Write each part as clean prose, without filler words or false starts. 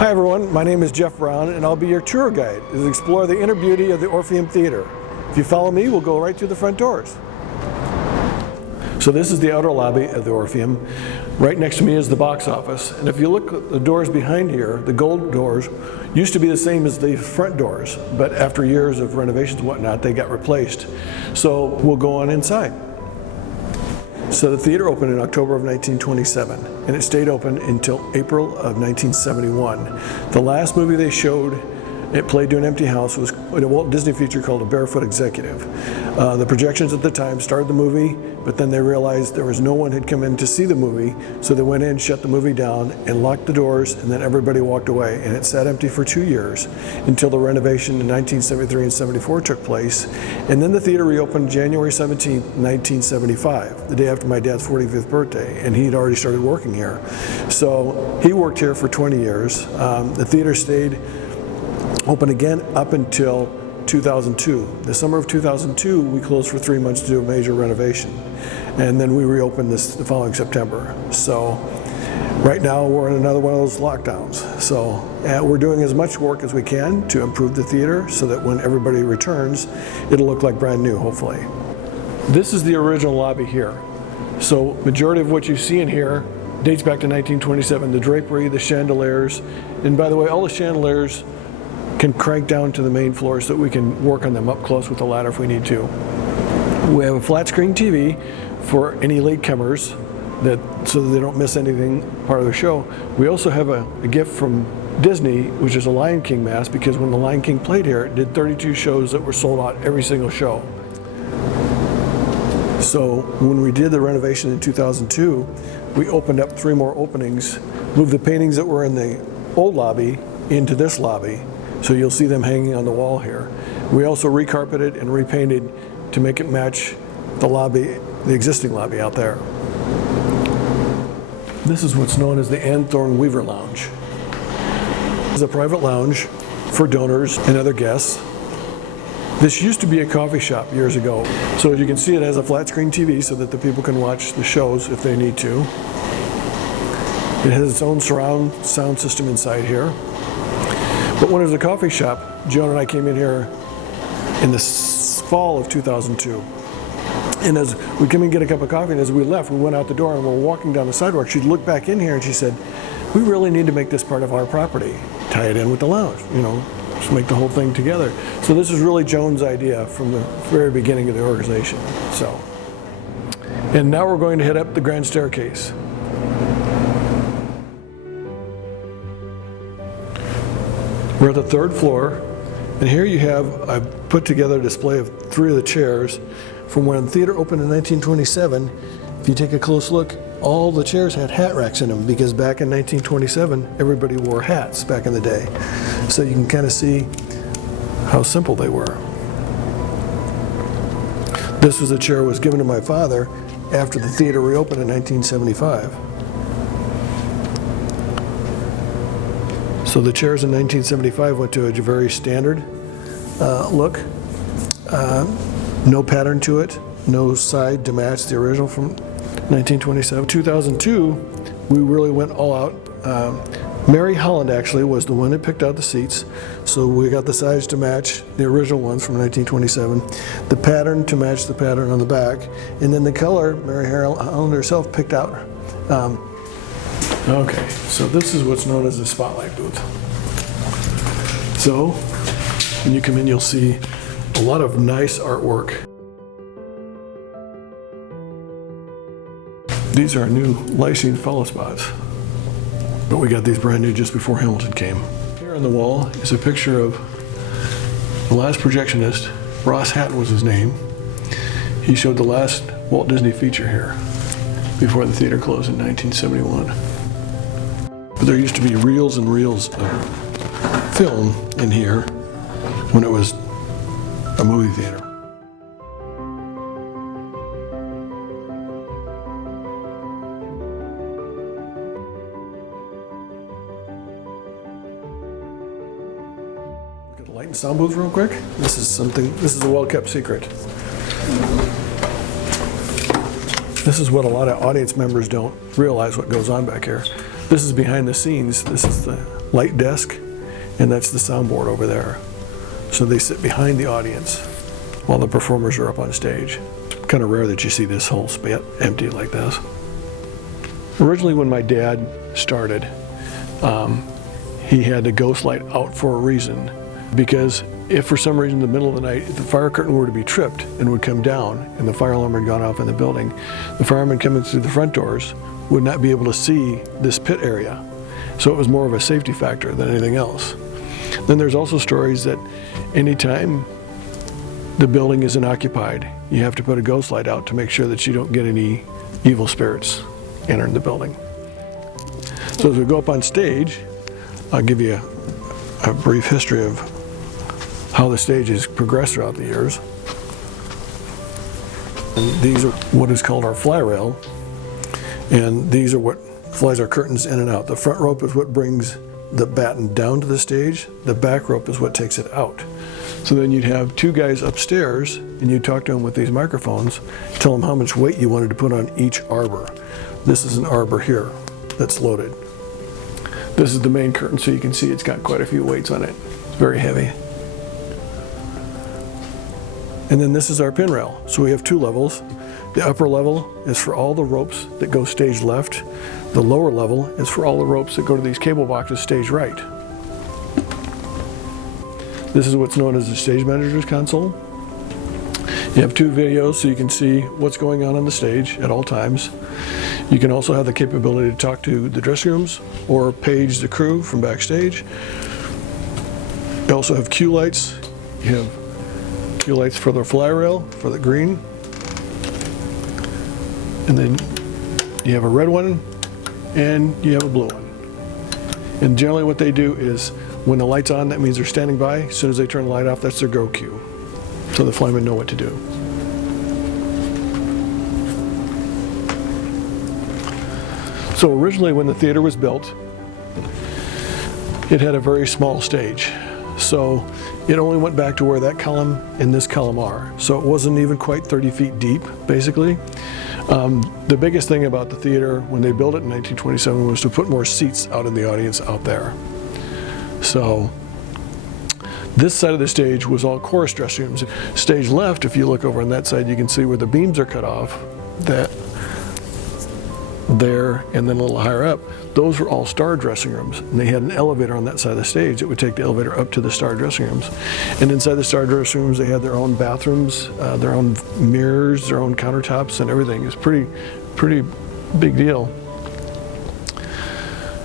Hi everyone, my name is Jeff Brown and I'll be your tour guide as we explore the inner beauty of the Orpheum Theater. If you follow me, we'll go right through the front doors. So this is the outer lobby of the Orpheum. Right next to me is the box office, and if you look at the doors behind here, the gold doors used to be the same as the front doors, but after years of renovations and whatnot, they got replaced. So we'll go on inside. So the theater opened in October of 1927, and it stayed open until April of 1971. The last movie they showed, it played to an empty house, was a Walt Disney feature called A Barefoot Executive. The projections at the time started the movie, but then they realized there was no one had come in to see the movie, so they went in, shut the movie down, and locked the doors, and then everybody walked away. And it sat empty for 2 years until the renovation in 1973 and 74 took place. And then the theater reopened January 17, 1975, the day after my dad's 45th birthday, and he had already started working here. So he worked here for 20 years. The theater stayed open again up until 2002. The summer of 2002, we closed for 3 months to do a major renovation. And then we reopened this the following September. So right now we're in another one of those lockdowns. So we're doing as much work as we can to improve the theater so that when everybody returns, it'll look like brand new, hopefully. This is the original lobby here. So majority of what you see in here dates back to 1927, the drapery, the chandeliers. And by the way, all the chandeliers can crank down to the main floor so that we can work on them up close with the ladder if we need to. We have a flat screen TV for any latecomers so that they don't miss anything part of the show. We also have a gift from Disney, which is a Lion King mask, because when the Lion King played here, it did 32 shows that were sold out every single show. So when we did the renovation in 2002, we opened up 3 more openings, moved the paintings that were in the old lobby into this lobby. So you'll see them hanging on the wall here. We also recarpeted and repainted to make it match the lobby, the existing lobby out there. This is what's known as the Ann Thorne Weaver Lounge. It's a private lounge for donors and other guests. This used to be a coffee shop years ago. So as you can see, it has a flat screen TV so that the people can watch the shows if they need to. It has its own surround sound system inside here. But when it was a coffee shop, Joan and I came in here in the fall of 2002. And as we came in and get a cup of coffee, and as we left, we went out the door and we're walking down the sidewalk. She looked back in here and she said, "We really need to make this part of our property, tie it in with the lounge, you know, just make the whole thing together." So this is really Joan's idea from the very beginning of the organization. So, and now we're going to head up the grand staircase. We're at the 3rd floor, and here you have, I've put together a display of 3 of the chairs from when the theater opened in 1927. If you take a close look, all the chairs had hat racks in them because back in 1927, everybody wore hats back in the day. So you can kind of see how simple they were. This was a chair that was given to my father after the theater reopened in 1975. So the chairs in 1975 went to a very standard look. No pattern to it, no side to match the original from 1927. 2002, we really went all out. Mary Holland actually was the one that picked out the seats. So we got the size to match the original ones from 1927, the pattern to match the pattern on the back, and then the color, Mary Holland herself picked out. Okay, so this is what's known as the spotlight booth. So when you come in, you'll see a lot of nice artwork. These are new Lysine fellow spots, but we got these brand new just before Hamilton came. Here on the wall is a picture of the last projectionist. Ross Hatton was his name. He showed the last Walt Disney feature here before the theater closed in 1971. But there used to be reels and reels of film in here when it was a movie theater. Look at the light and sound booth real quick. This is a well-kept secret. This is what a lot of audience members don't realize what goes on back here. This is behind the scenes. This is the light desk, and that's the soundboard over there. So they sit behind the audience while the performers are up on stage. It's kind of rare that you see this whole spot empty like this. Originally, when my dad started, he had the ghost light out for a reason, because if for some reason in the middle of the night, if the fire curtain were to be tripped and would come down and the fire alarm had gone off in the building, the firemen coming through the front doors would not be able to see this pit area. So it was more of a safety factor than anything else. Then there's also stories that anytime the building isn't occupied, you have to put a ghost light out to make sure that you don't get any evil spirits entering the building. So as we go up on stage, I'll give you a brief history of how the stage has progressed throughout the years. And these are what is called our fly rail, and these are what flies our curtains in and out. The front rope is what brings the batten down to the stage. The back rope is what takes it out. So then you'd have two guys upstairs, and you'd talk to them with these microphones, tell them how much weight you wanted to put on each arbor. This is an arbor here that's loaded. This is the main curtain, so you can see it's got quite a few weights on it. It's very heavy. And then this is our pin rail. So we have two levels. The upper level is for all the ropes that go stage left. The lower level is for all the ropes that go to these cable boxes stage right. This is what's known as the stage manager's console. You have two videos so you can see what's going on the stage at all times. You can also have the capability to talk to the dressing rooms or page the crew from backstage. You also have cue lights. You have cue lights for the fly rail, for the green. And then you have a red one and you have a blue one. And generally what they do is when the light's on, that means they're standing by. As soon as they turn the light off, that's their go cue. So the flymen know what to do. So originally when the theater was built, it had a very small stage. So it only went back to where that column and this column are. So it wasn't even quite 30 feet deep, basically. The biggest thing about the theater when they built it in 1927 was to put more seats out in the audience out there. So this side of the stage was all chorus dressing rooms. Stage left, if you look over on that side, you can see where the beams are cut off. That there, and then a little higher up, those were all star dressing rooms. And they had an elevator on that side of the stage that would take the elevator up to the star dressing rooms. And inside the star dressing rooms, they had their own bathrooms, their own mirrors, their own countertops, and everything. It's pretty big deal.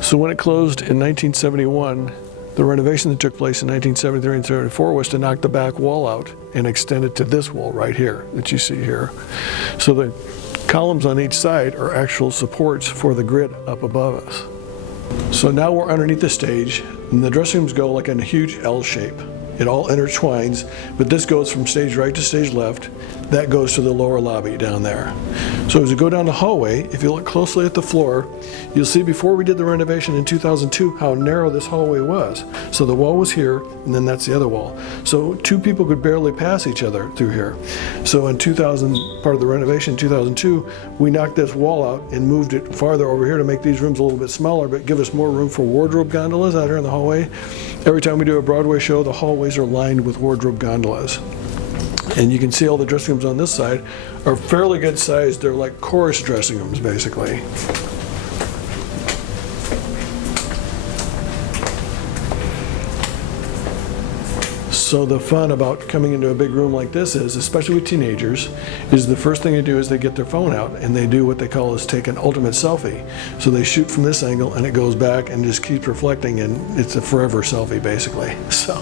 So when it closed in 1971, the renovation that took place in 1973 and 74 was to knock the back wall out and extend it to this wall right here that you see here. So the columns on each side are actual supports for the grid up above us. So now we're underneath the stage, and the dressing rooms go like in a huge L shape. It all intertwines, but this goes from stage right to stage left. That goes to the lower lobby down there. So as you go down the hallway, if you look closely at the floor, you'll see before we did the renovation in 2002 how narrow this hallway was. So the wall was here, and then that's the other wall. So two people could barely pass each other through here. So in 2000, part of the renovation in 2002, we knocked this wall out and moved it farther over here to make these rooms a little bit smaller, but give us more room for wardrobe gondolas out here in the hallway. Every time we do a Broadway show, the hallways are lined with wardrobe gondolas. And you can see all the dressing rooms on this side are fairly good sized. They're like chorus dressing rooms, basically. So the fun about coming into a big room like this is, especially with teenagers, is the first thing they do is they get their phone out and they do what they call is take an ultimate selfie. So they shoot from this angle and it goes back and just keeps reflecting, and it's a forever selfie basically. So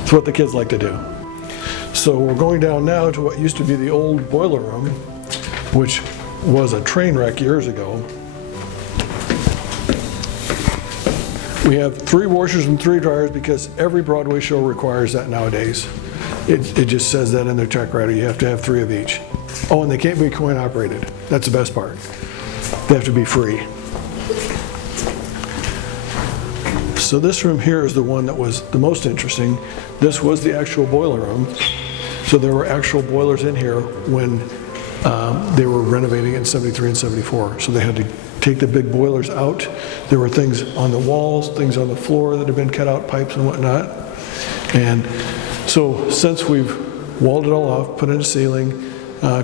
it's what the kids like to do. So we're going down now to what used to be the old boiler room, which was a train wreck years ago. We have 3 washers and 3 dryers because every Broadway show requires that nowadays. It just says that in their check writer. You have to have 3 of each. Oh, and they can't be coin operated. That's the best part. They have to be free. So this room here is the one that was the most interesting. This was the actual boiler room. So there were actual boilers in here when They were renovating in 73 and 74, so they had to take the big boilers out. There were things on the walls, things on the floor that had been cut out, pipes and whatnot. And so since we've walled it all off, put in a ceiling,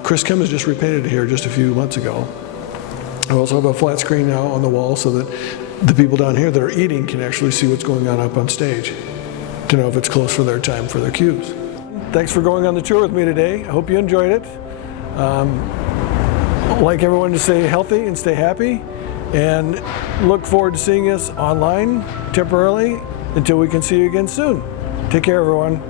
Chris Kim has just repainted it here just a few months ago. I also have a flat screen now on the wall so that the people down here that are eating can actually see what's going on up on stage to know if it's close for their time for their cues. Thanks for going on the tour with me today. I hope you enjoyed it. I'd like everyone to stay healthy and stay happy, and look forward to seeing us online temporarily until we can see you again soon. Take care, everyone.